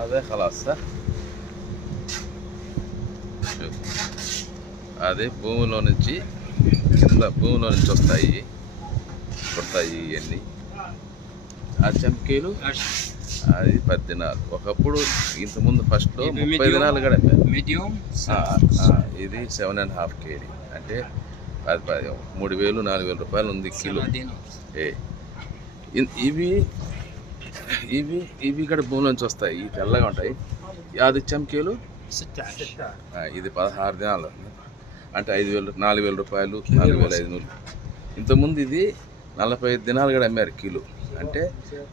అదే ఖలాస్ అదే భూమిలో నుంచి కింద భూమిలో నుంచి వస్తాయి ఇవన్నీ. ఆ చంకీలు అది 10 దినాలు. ఒకప్పుడు ఇంతకుముందు ఫస్ట్లో 30 దినాలు కూడా ఇది 7.5 kg అంటే 3,000 4,000 రూపాయలు ఉంది కిలో. ఇవి ఇవి ఇవి ఇక్కడ భూమి నుంచి వస్తాయి, ఇవి తెల్లగా ఉంటాయి. అది చంకీలు ఇది 16 దినాలు అంటే 5,000 4,000 రూపాయలు 4,500. ఇంతకుముందు ఇది 45 దినాలు కూడా అమ్మారు కిలో, అంటే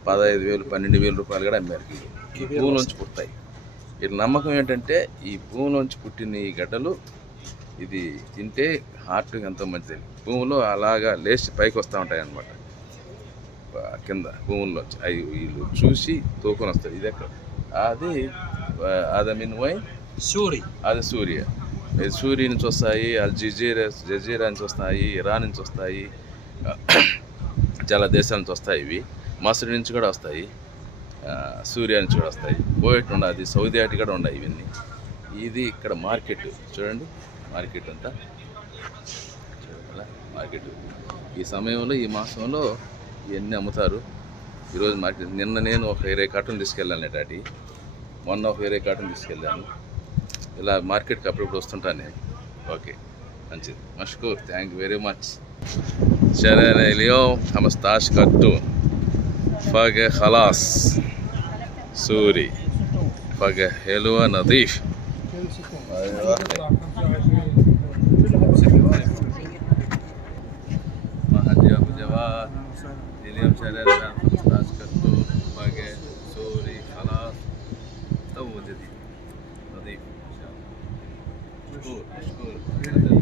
15,000 12,000 రూపాయలు కూడా అమ్మారు కిలో. ఈ భూమిలోంచి పుడతాయి. వీళ్ళ నమ్మకం ఏంటంటే ఈ భూమిలోంచి పుట్టిన ఈ గడ్డలు ఇది తింటే హార్ట్కి ఎంతో మంచిది. భూమిలో అలాగా లేచి పైకి వస్తూ ఉంటాయి అన్నమాట. కింద భూముల్లోంచి అవి వీళ్ళు చూసి తోకొని వస్తాయి. ఇది ఎక్కడ అది అదమిన్ వైన్ అది సూర్య. సూర్య నుంచి వస్తాయి, జజీరా నుంచి వస్తాయి, ఇరాన్ నుంచి వస్తాయి, చాలా దేశాల నుంచి వస్తాయి. ఇవి మసూరి నుంచి కూడా వస్తాయి, సూర్య నుంచి కూడా వస్తాయి. పోయేట్టు ఉండదు, సౌదీ అటు కూడా ఉన్నాయి ఇవన్నీ. ఇది ఇక్కడ మార్కెట్ చూడండి, మార్కెట్ అంతా మార్కెట్. ఈ సమయంలో ఈ మాసంలో ఇవన్నీ అమ్ముతారు. ఈరోజు మార్కెట్. నిన్న నేను ఒక 20 కార్టూన్ తీసుకెళ్ళాను డాడీ, మొన్న ఒక 20 కార్టూన్ తీసుకెళ్ళాను. ఇలా మార్కెట్కి అప్పుడప్పుడు వస్తుంటాను నేను. ఓకే మంచిది, Mashkoor, thank you very much. شرانا اليوم 15 كرتون فاقة خلاص سوري، فاقة حلوة نظيف. ما حجي أبو جواد اليوم شرانا 15 كرتون فاقة سوري خلاص تو جديد نظيف إن شاء الله. مشكور.